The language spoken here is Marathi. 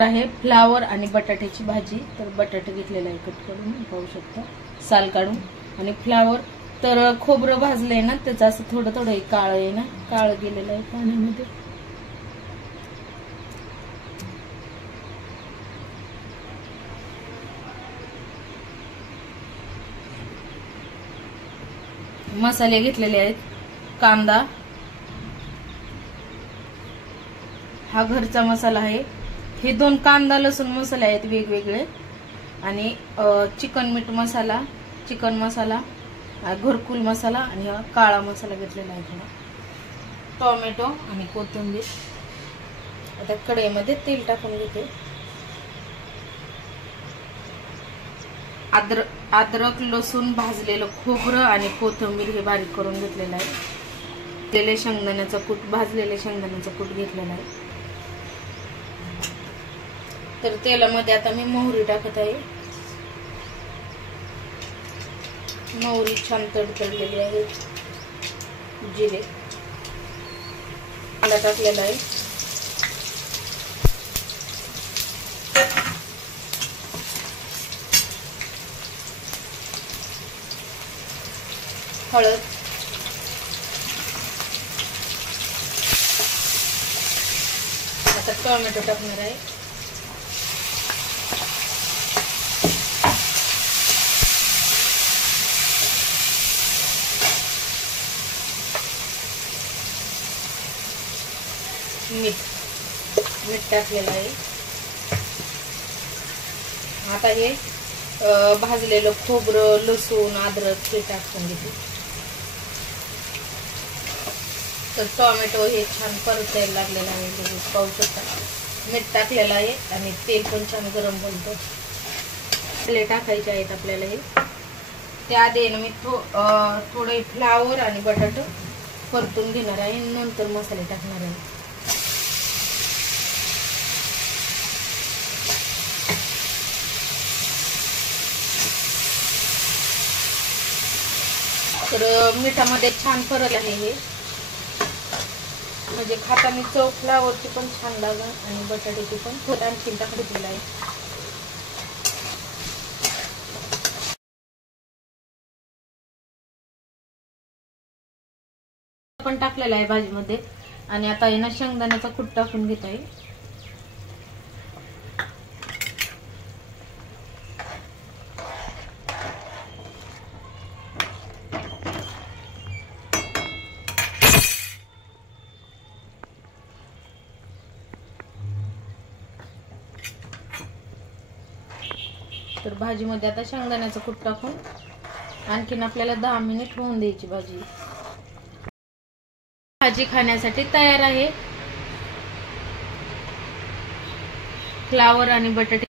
आहे फ्लावर आणि बटाट्याची भाजी। तर बटाटे घेतलेला आहे कट करून, पाहू शकता साल काढून। आणि फ्लावर तर खोबरं भाजलंय ना, त्याचं असं थोडं थोडं काळं आहे ना, काळं गेलेलं आहे पाण्यामध्ये। मसाले घेतलेले आहेत, कांदा, हा घरचा मसाला आहे। हे 2 कांदा लसूण मसाले आहेत वेगवेगळे। आणि चिकन मीठ मसाला, चिकन मसाला, घरकुल मसाला आणि काळा मसाला घेतलेला आहे थोडा, टोमॅटो आणि कोथिंबीर। आता कढईमध्ये तेल टाकून घेते। अद्रक लसूण भाजलेलं खोबरं आणि कोथिंबीर हे बारीक करून घेतलेलं आहे। तेले शेंगदाण्याचा कूट, भाजलेले शेंगदाण्याचा कूट घेतलेला आहे। तर तेलामध्ये आता मी मोहरी टाकत आहे। मोहरी छान तडतडलेली आहे। जिरे, कांदा टाकलेला आहे। हळद, आता टोमॅटो टाकणार आहे। मीठ टाकलेलं आहे। आता हे भाजलेलं खोबरं, लसूण, अद्रक हे टाकून घेते। तर टोमॅटो हे छान परतायला लागलेलं आहे, पाहू शकता। मीठ टाकलेलं आहे आणि तेल पण छान गरम बनतं। आपले टाकायचे आहेत आपल्याला हे। त्याआधी मी थोडे फ्लावर आणि बटाटे परतून घेणार आहे, नंतर मसाले टाकणार आहे। तर मिठामध्ये छान फरक आहे हे, म्हणजे खाताना चव फ्लावरची पण छान लागेल आणि बटाट्याची पण। थोडं आणखी टाकलेलं आहे। पण टाकलेलं आहे भाजीमध्ये। आणि आता येणार शेंगदाण्याचा कूट टाकून घेत आहे। तर भाजीमध्ये आता शेंगदाण्याचं कूट टाकून आणखीन आपल्याला 10 मिनिट होऊन द्यायची भाजी। भाजी खाण्यासाठी तयार आहे। फ्लावर आणि बटाटे